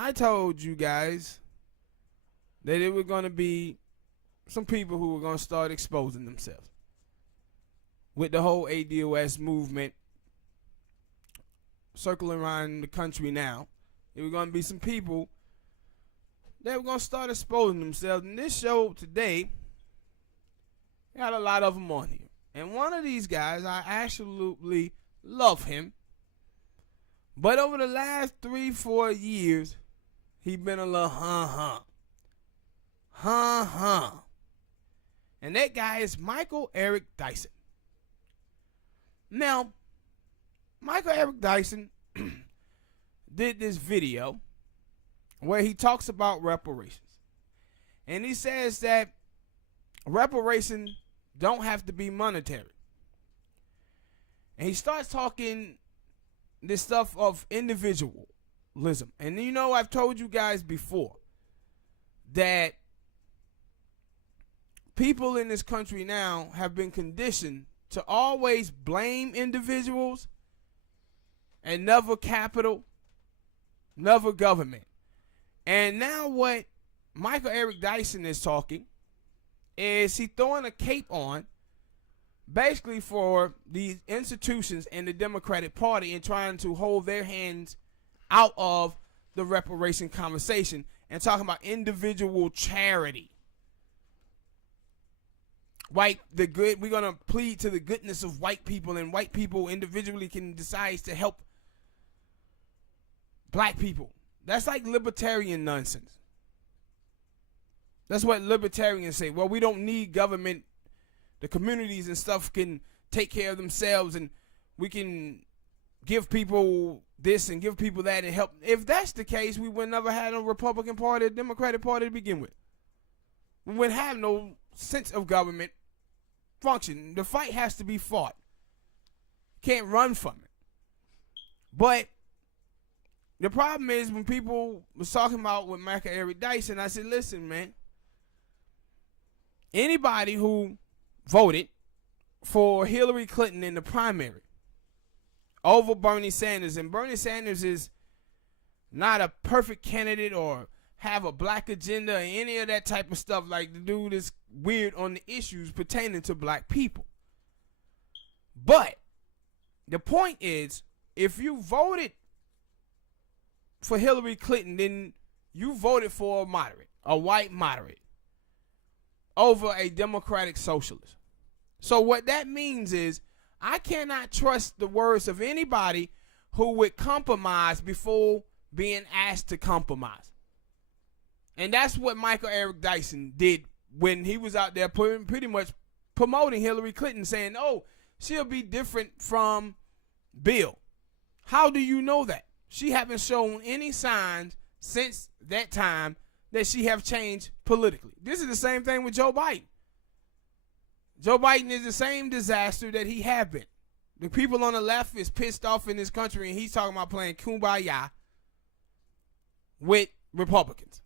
I told you guys that it were going to be some people who were going to start exposing themselves with the whole ADOS movement circling around the country now. There were going to be some people that were going to start exposing themselves. And this show today got a lot of them on here. And one of these guys, I absolutely love him. But over the last 3-4 years, he been a little and that guy is Michael Eric Dyson. Now, Michael Eric Dyson did this video where he talks about reparations. And he says that reparations don't have to be monetary. And he starts talking this stuff of individualism. And you know, I've told you guys before that people in this country now have been conditioned to always blame individuals and never capital, never government. And now what Michael Eric Dyson is talking is he throwing a cape on basically for these institutions and the Democratic Party and trying to hold their hands out of the reparation conversation and talking about individual charity. We're going to plead to the goodness of white people, and white people individually can decide to help black people. That's like libertarian nonsense. That's what libertarians say. Well, we don't need government. The communities and stuff can take care of themselves, and we can give people this and give people that and help. If that's the case, we would never have a Republican Party or Democratic Party to begin with. We wouldn't have no sense of government function. The fight has to be fought. Can't run from it. But the problem is when people was talking about with Michael Eric Dyson, I said, listen, man, anybody who voted for Hillary Clinton in the primary over Bernie Sanders, and Bernie Sanders is not a perfect candidate or have a black agenda or any of that type of stuff. Like, the dude is weird on the issues pertaining to black people. But the point is, if you voted for Hillary Clinton, then you voted for a moderate, a white moderate, over a Democratic socialist. So what that means is I cannot trust the words of anybody who would compromise before being asked to compromise. And that's what Michael Eric Dyson did when he was out there pretty much promoting Hillary Clinton, saying, oh, she'll be different from Bill. How do you know that? She haven't shown any signs since that time that she have changed politically. This is the same thing with Joe Biden. Joe Biden is the same disaster that he have been. The people on the left is pissed off in this country, and he's talking about playing kumbaya with Republicans.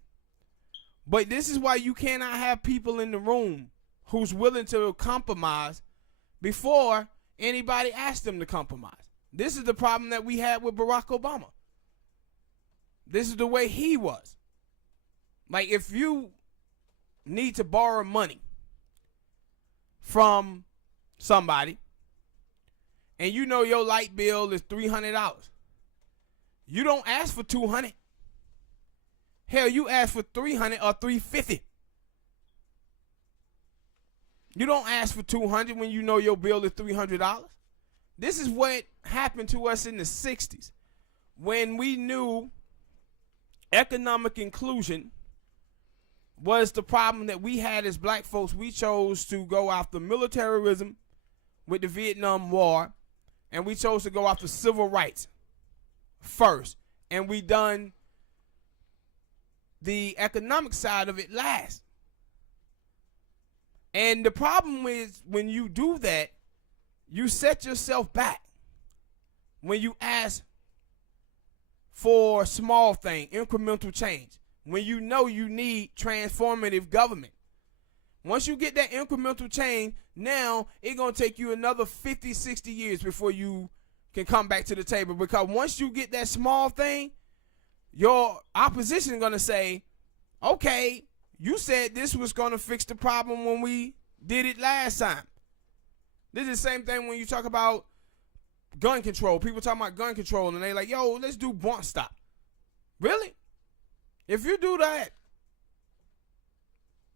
But this is why you cannot have people in the room who's willing to compromise before anybody asks them to compromise. This is the problem that we had with Barack Obama. This is the way he was. Like, if you need to borrow money from somebody and you know your light bill is $300, you don't ask for $200. Hell, you ask for $300 or $350. You don't ask for $200 when you know your bill is $300. This is what happened to us in the 60s when we knew economic inclusion was the problem that we had as black folks. We chose to go after militarism with the Vietnam War, and we chose to go after civil rights first, and we done the economic side of it last. And the problem is when you do that, you set yourself back when you ask for small thing, incremental change, when you know you need transformative government. Once you get that incremental change, now it's going to take you another 50, 60 years before you can come back to the table. Because once you get that small thing, your opposition is going to say, okay, you said this was going to fix the problem when we did it last time. This is the same thing when you talk about gun control. People talking about gun control and they like, yo, let's do bump stop. Really? If you do that,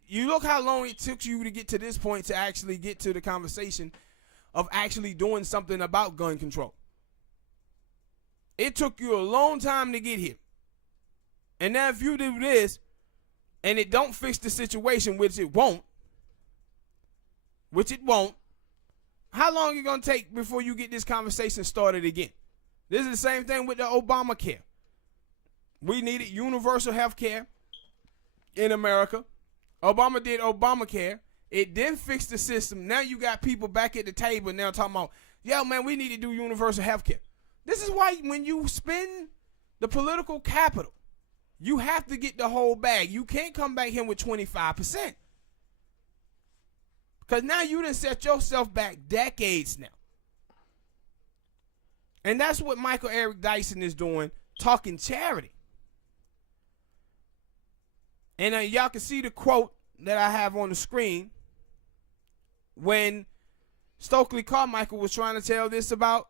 you look how long it took you to get to this point to actually get to the conversation of actually doing something about gun control. It took you a long time to get here. And now if you do this and it don't fix the situation, which it won't, how long is it going to take before you get this conversation started again? This is the same thing with the Obamacare. We needed universal health care in America. Obama did Obamacare. It didn't fix the system. Now you got people back at the table now talking about, yo, man, we need to do universal health care. This is why when you spend the political capital, you have to get the whole bag. You can't come back here with 25%. Because now you done set yourself back decades now. And that's what Michael Eric Dyson is doing, talking charity. And y'all can see the quote that I have on the screen when Stokely Carmichael was trying to tell this about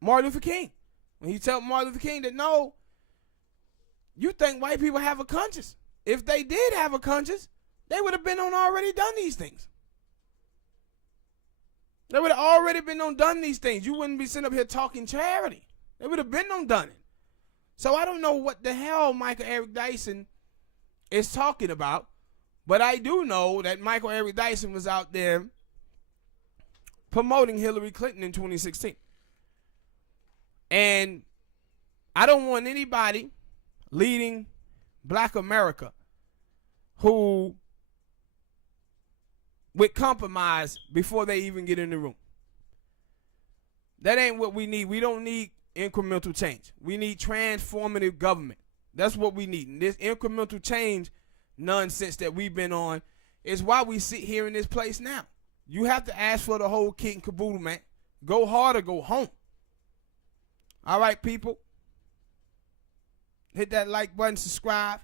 Martin Luther King. When he told Martin Luther King that, no, you think white people have a conscience. If they did have a conscience, they would have been on already done these things. They would have already been on done these things. You wouldn't be sitting up here talking charity. They would have been on done it. So I don't know what the hell Michael Eric Dyson is talking about, but I do know that Michael Eric Dyson was out there promoting Hillary Clinton in 2016. And I don't want anybody leading Black America who would compromise before they even get in the room. That ain't what we need. We don't need incremental change. We need transformative government. That's what we need. And this incremental change nonsense that we've been on is why we sit here in this place now. You have to ask for the whole kit and caboodle, man. Go hard or go home. All right, people. Hit that like button, subscribe.